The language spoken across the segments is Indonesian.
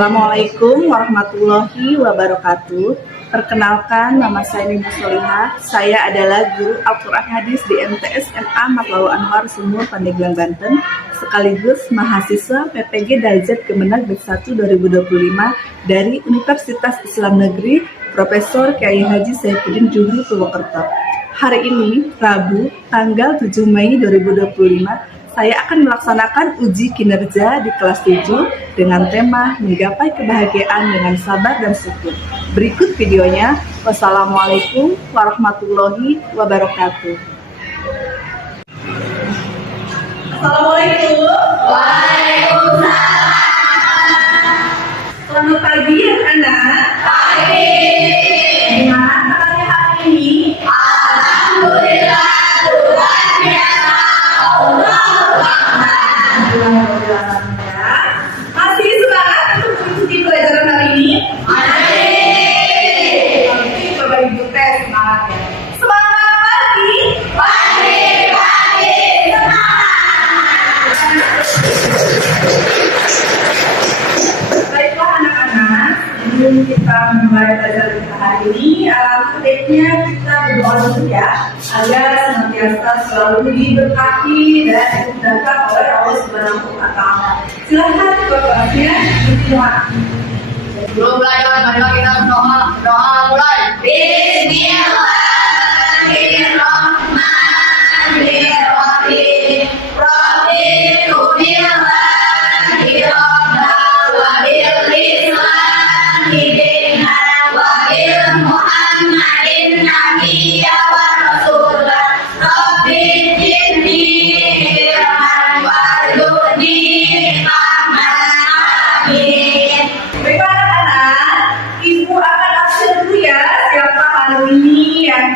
Assalamualaikum warahmatullahi wabarakatuh. Perkenalkan, nama saya Nina Solihah. Saya adalah guru Al-Quran Hadis di MTS MA Matlaul Anwar Sumur, Pandeglang, Banten, sekaligus mahasiswa PPG Daljat Kemenag B1 2025 dari Universitas Islam Negeri Profesor Kyai Haji Saifuddin Jufri Purwokerto. Hari ini, Rabu, tanggal 7 Mei 2025, saya akan melaksanakan uji kinerja di kelas 7 dengan tema menggapai kebahagiaan dengan sabar dan syukur. Berikut videonya. Wassalamualaikum warahmatullahi wabarakatuh. Assalamualaikum. Waalaikumsalam. Selamat pagi anak-anak. Pagi. Gimana kabarnya hari ini? Alhamdulillah, Tuhan biasa. Masih semangat untuk mengikuti pelajaran hari ini? Nanti coba ibu tes semangatnya. Semangat pagi. Pagi, semangat. Baiklah anak-anak, sebelum kita memulai pelajaran kita hari ini, sebaiknya kita berdoa dulu ya, agar senantiasa selalu diberkati dan dimudahkan oleh Allah Subhanahu wa Ta'ala. Silakan kelasnya berdoa. Sebelum belajar, marilah kita berdoa. Doa mulai. Bismillahirrahmanirrahim.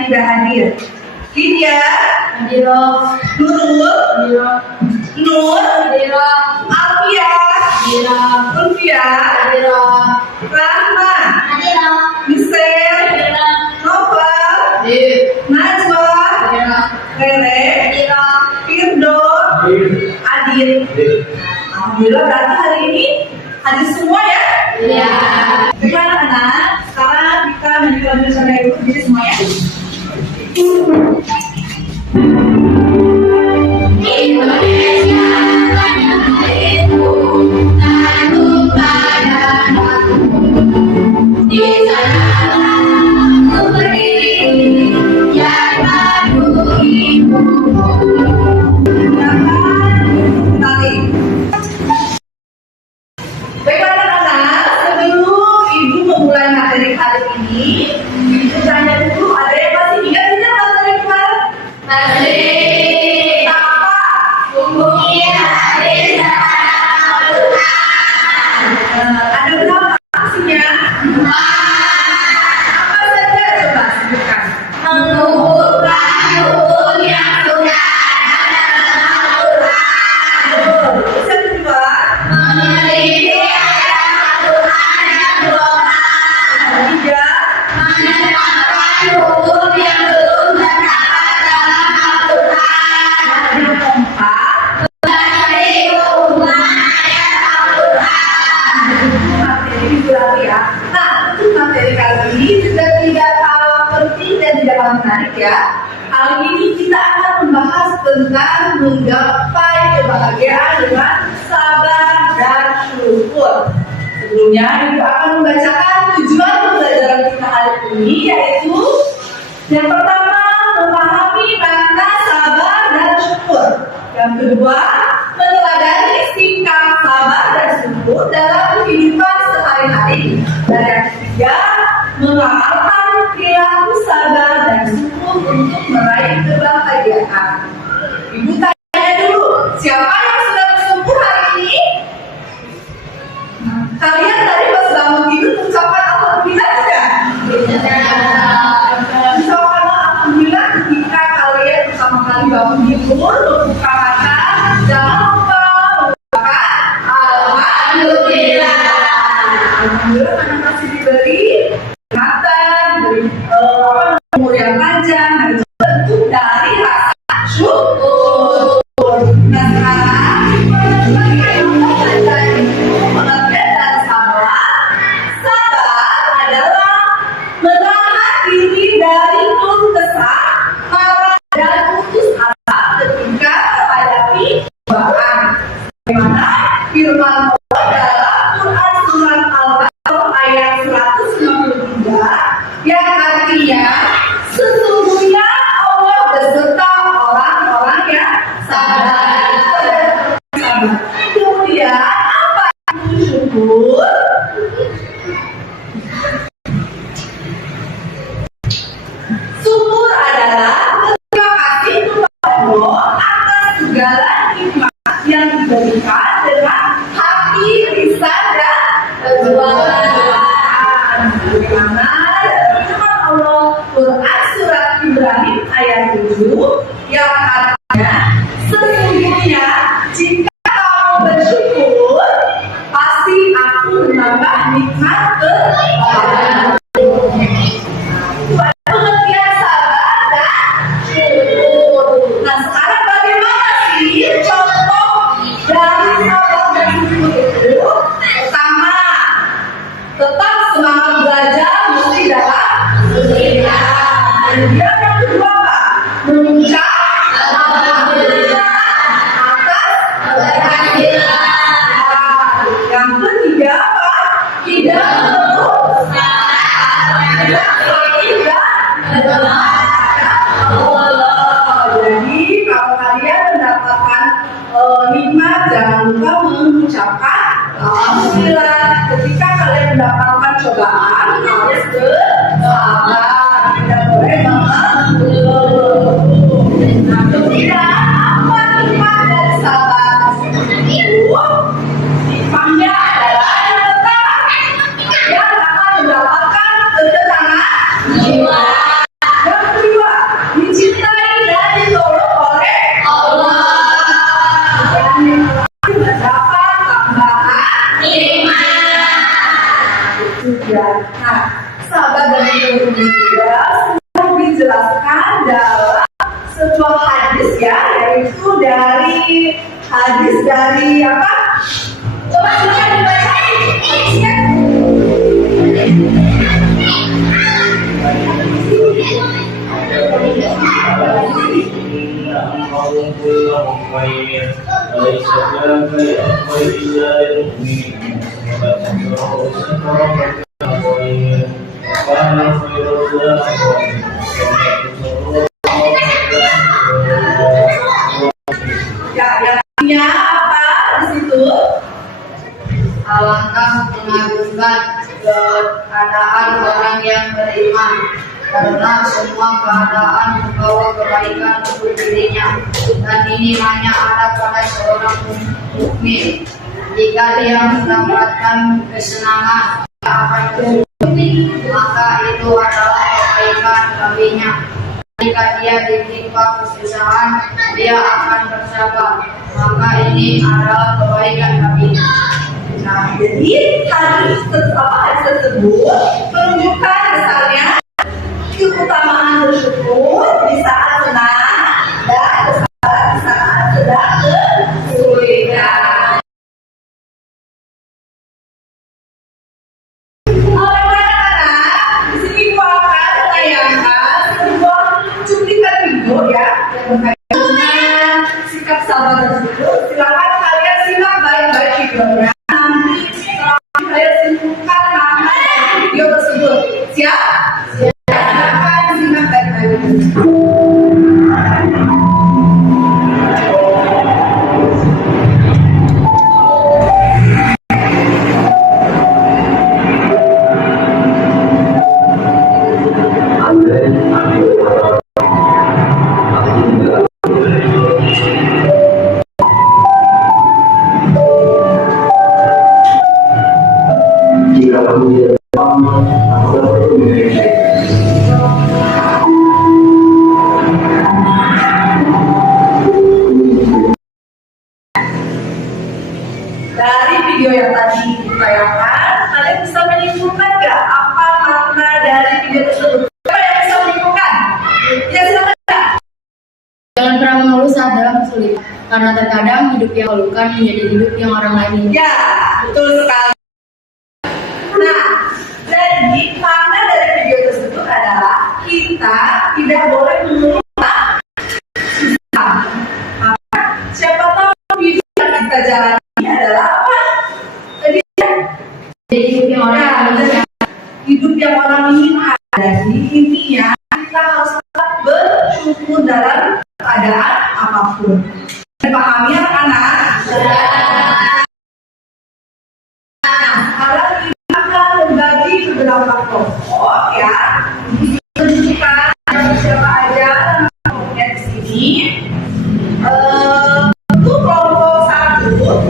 Tidak hadir. Vidya, Nurul, Nur, Alfia, Ulfia, Rahma, Michelle, Novel, Najwa, Rere, Firdo, Adit. Alhamdulillah berarti hari ini hadir semua ya? Iya. Bagaimana anak? Sekarang kita menyusul bersama ibu jadi semuanya. Indonesia tanah airku, tanah padamu. Di sana aku berdiri, jatuh ibuku. Baiklah anak-anak, sebelum ibu memulai materi hari ini, ibu tanya dulu, ada yang masih ingat tidak materi kemarin? Masih Apa? sungguhnya hadis Ada berapa aksinya? Apa saja coba sebutkan? mengumpulkan hukum yang sudah Terus yang kedua, meneliti aturan yang global, tiga, menetapkan hukum yang belum terdapat dalam Al-Quran, yang keempat, mencari keumuman ayat Al-Quran. materi minggu lalu ya. Nah, untuk materi kali ini sudah tidak kalah penting dan tidak kalah menarik ya. Kali ini kita akan membahas tentang menggapai kebahagiaan dengan sabar dan syukur. Sebelumnya, ibu akan membacakan tujuan pembelajaran kita hari ini, yaitu yang pertama, memahami makna sabar dan syukur. Yang kedua, meneladani sikap sabar dan syukur dalam kehidupan sehari-hari. Dan yang ketiga, mengamalkan perilaku sabar dan syukur untuk meraih kebahagiaan. Ibu tanya dulu, siapa yang sudah bersyukur hari ini? Kalian tadi pas bangun tidur mengucapkan alhamdulillah tidak? Ucapkan alhamdulillah ketika kalian pertama kali bangun tidur, membuka mata, jangan lupa mengucapkan Alhamdulillah. alhamdulillah karena masih diberi kesehatan, diberi umur yang panjang, dan bentuk dari rasa syukur. menahan diri dari keluh kesah, marah dan putus asa ketika menghadapi cobaan. Bagaimana firman Allah dalam Quran surat Al-Baqarah ayat 153 yang artinya sesungguhnya Allah beserta orang-orang yang sabar. Kemudian apa itu syukur? Syukur adalah terima kasih kepada Allah atas segala nikmat yang diberikan dengan hati, lisan, dan perbuatan. Bagaimana firman Allah Quran surat Ibrahim ayat 7 yang artinya sesungguhnya jika kamu bersyukur pasti aku menambah nikmat kepadamu. Pengertian sabar dan syukur. Nah sekarang bagaimana sih contoh dari sabar dan syukur itu? Pertama, tetap semangat belajar mesti dalam kesulitan. Kemudian yang kedua apa? Mengucap alhamdulillah atas keberhasilan. Yang ketiga apa? Tidak mengeluh tidak Allah. Jadi kalau kalian mendapatkan nikmat jangan lupa mengucapkan alhamdulillah. Ketika kalian mendapatkan cobaan harus bersabar, tidak boleh mengeluh. Nah kemudian apa nikmat dari sabar itu? Nikmatnya adalah yang pertama kalian akan mendapatkan ketenangan jiwa. Yang kedua, dicintai dan ditolong oleh Allah. Dan yang terakhir mendapat tambahan iman. Itu ya. Nah, sabar dan syukur juga sudah dijelaskan dalam sebuah hadis ya, yaitu dari hadis dari apa? Coba silakan dibaca hadisnya. Ya, yang artinya apa di situ? Alangkah mengagumkan keadaan orang yang beriman, karena semua keadaan membawa kebaikan untuk dirinya, dan ini hanya ada pada seorang mukmin. Jika dia mendapatkan kesenangan, dia akan bersyukur, maka itu adalah kebaikan baginya. Jika dia ditimpa kesusahan, dia akan bersabar, maka ini adalah kebaikan baginya. Nah, jadi hadis tersebut menunjukkan misalnya keutamaan bersyukur di saat senang dan bersabar di saat sedang kesulitan. Anak-anak, di sini Pak akan menayangkan sebuah cuplikan video ya yang berkaitan dengan sikap sabar dan syukur. Silakan kalian simak baik-baik videonya. Saya simpulkan makna dari video tersebut. Siap? Silakan simak baik-baik. Dari video yang tadi ditayangkan, kalian bisa menyimpulkan nggak apa makna dari video tersebut? Siapa yang bisa menyimpulkan? Ya silakan. Jangan pernah mengeluh saat dalam kesulitan, karena terkadang hidup yang mengeluhkan menjadi hidup yang orang lain ingin. Ya, betul sekali. Nah, jadi makna dari video tersebut orang mengingat. Jadi intinya kita harus tetap bersyukur dalam keadaan apapun. Dipahami anak-anak? Nah, sekarang kita akan membagi beberapa kelompok ya. Tunjukkan siapa aja kelompoknya di sini. Untuk kelompok satu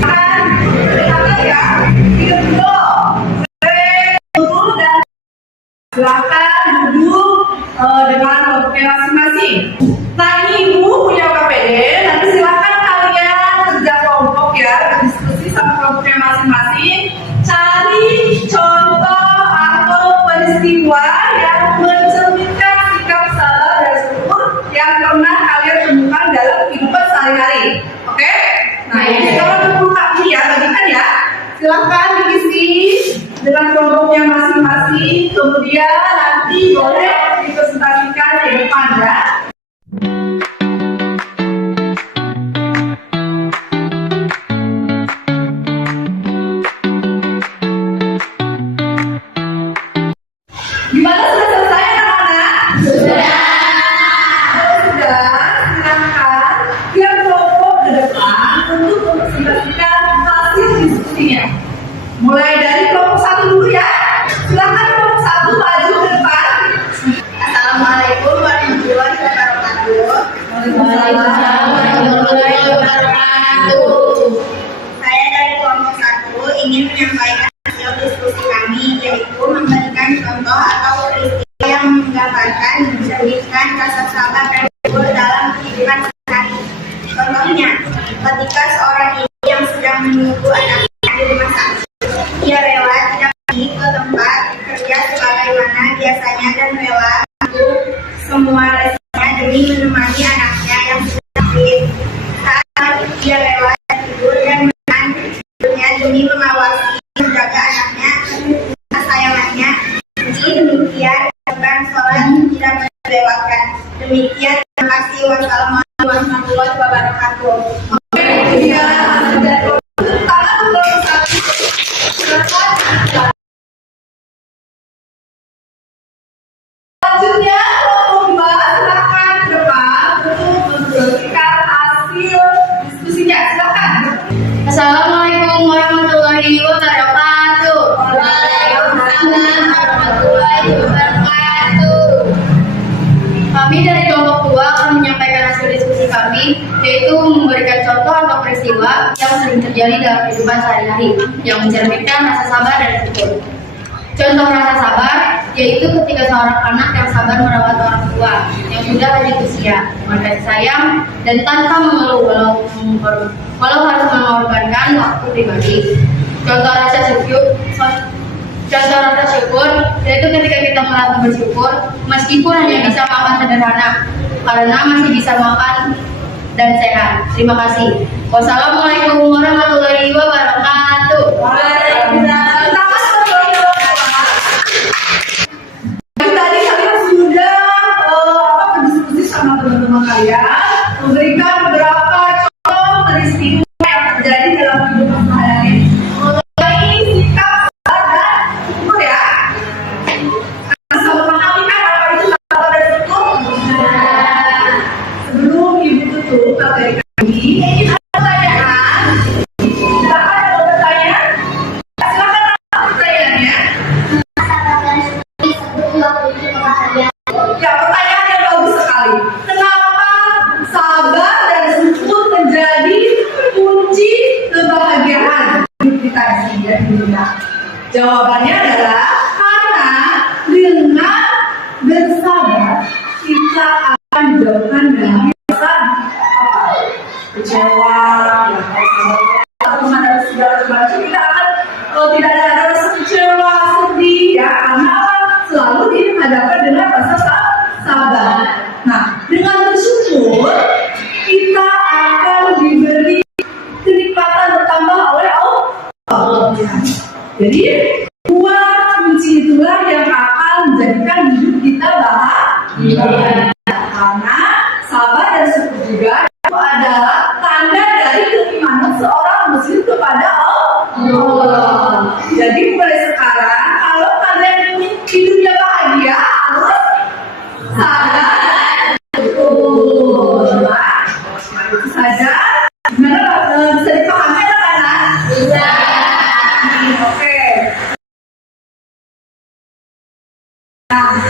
kan kelihatan ya, tiga duduk dan silakan duduk dengan kelompoknya masing-masing. Nah, ini Ibu punya KPD, nanti silakan kalian kerja kelompok ya, diskusi sama kelompoknya masing-masing. Cari contoh atau peristiwa yang mencerminkan sikap sabar dan syukur yang pernah kalian temukan dalam kehidupan sehari-hari. Oke? Nah, ini sekarang buka ini ya, bagikan ya. Silakan diisi dengan kelompoknya masing-masing, kemudian nanti boleh dipresentasikan di depan ya. Gimana, sudah selesai anak-anak? Sudah. Kalau sudah, silakan tiap kelompok ke depan untuk mempresentasikan hasil diskusinya. Mulai dari kelompok satu dulu ya. Silakan kelompok satu maju ke depan. Assalamualaikum warahmatullahi wabarakatuh. Waalaikumsalam warahmatullahi wabarakatuh. Saya dari kelompok 1 ingin menyampaikan hasil diskusi kami, yaitu memberikan contoh atau peristiwa yang menggambarkan mencerminkan rasa sabar dan syukur dalam kehidupan sehari. Contohnya, ketika seorang ibu yang sedang menunggu anaknya di rumah sakit, ia rela tidak pergi ke tempat kerja sebagaimana biasanya dan rela menanggung semua resikonya demi menemani anaknya yang sedang sakit. Saat ia rela tidur dan menahan tidurnya demi mengawasi menjaga anaknya kesayangannya. Meski demikian, bukan sholat tidak melewatkan. Demikian, terima kasih. Wassalamualaikum warahmatullahi wabarakatuh. Ya, dan tangan kelompok satu. Silakan. Selanjutnya kelompok 2 silakan ke depan untuk mempresentasikan hasil diskusinya. Silakan. Assalamualaikum warahmatullahi wabarakatuh. Waalaikumsalam warahmatullahi wabarakatuh. Kami dari kelompok 2 akan menyampaikan hasil diskusi kami, yaitu memberikan contoh atau peristiwa yang sering terjadi dalam kehidupan sehari-hari yang mencerminkan rasa sabar dan syukur. Contoh rasa sabar yaitu ketika seorang anak yang sabar merawat orang tua yang sudah lanjut usia dengan kasih sayang dan tanpa mengeluh walau harus mengorbankan waktu pribadi. Contoh rasa syukur yaitu ketika kita merasa bersyukur meskipun hanya bisa makan sederhana karena masih bisa makan dan sehat. Terima kasih. Wassalamualaikum warahmatullahi wabarakatuh. Waalaikumsalam. Tadi kalian sudah berdiskusi sama teman-teman kalian, memberikan beberapa contoh peristiwa yang terjadi dalam kehidupan sehari-hari. Mulai sikap sabar dan syukur ya. Bisa memahami kan apa itu sabar dan syukur? Sebelum Ibu tutup materi kami, ada pertanyaan. Silakan ada bertanya. Silakan apa pertanyaannya? Ya, pertanyaan yang bagus sekali. Kenapa sabar dan syukur menjadi kunci kebahagiaan hidup kita di sini ya, di dunia? Jawabannya adalah karena dengan bersabar kita akan dijauhkan dari rasa kecewa, atau menghadapi segala macam. Kita akan tidak ada rasa kecewa, sedih ya, karena apa? Selalu dihadapkan dengan rasa sabar. Nah, dengan bersyukur kita akan diberi kenikmatan bertambah oleh Allah. Jadi dua kunci itulah yang akan menjadikan hidup kita bahagia. Karena sabar dan syukur juga itu adalah tanda dari keimanan seorang muslim kepada Allah. Jadi mulai sekarang kalau kalian ingin hidup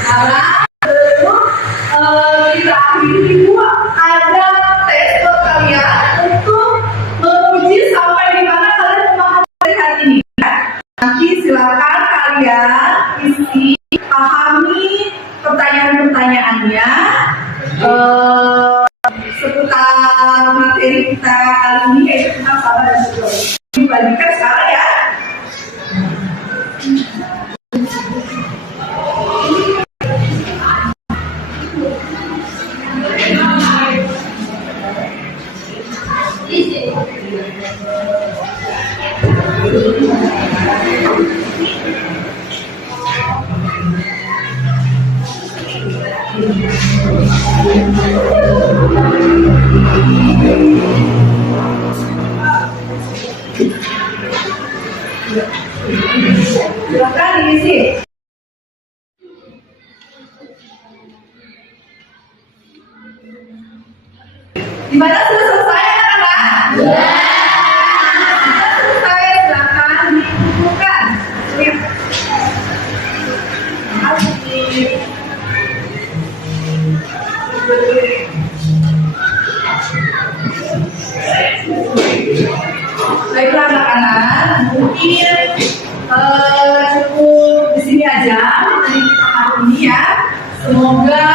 Sekarang kita akhiri dulu ada tes buat kalian untuk menguji sampai di mana kalian memahami hari ini. Nanti silakan kalian isi, pahami pertanyaan-pertanyaannya seputar materi kita kali ini, yaitu tentang sabar dan syukur. Dibagikan sekarang ya. Silakan diisi. Gimana, sudah selesai anak-anak? Ya. Selesai, silakan dikumpulkan. Lihat. Asik. Baiklah anak-anak, mungkin cukup di sini aja materi kita hari ini ya. Semoga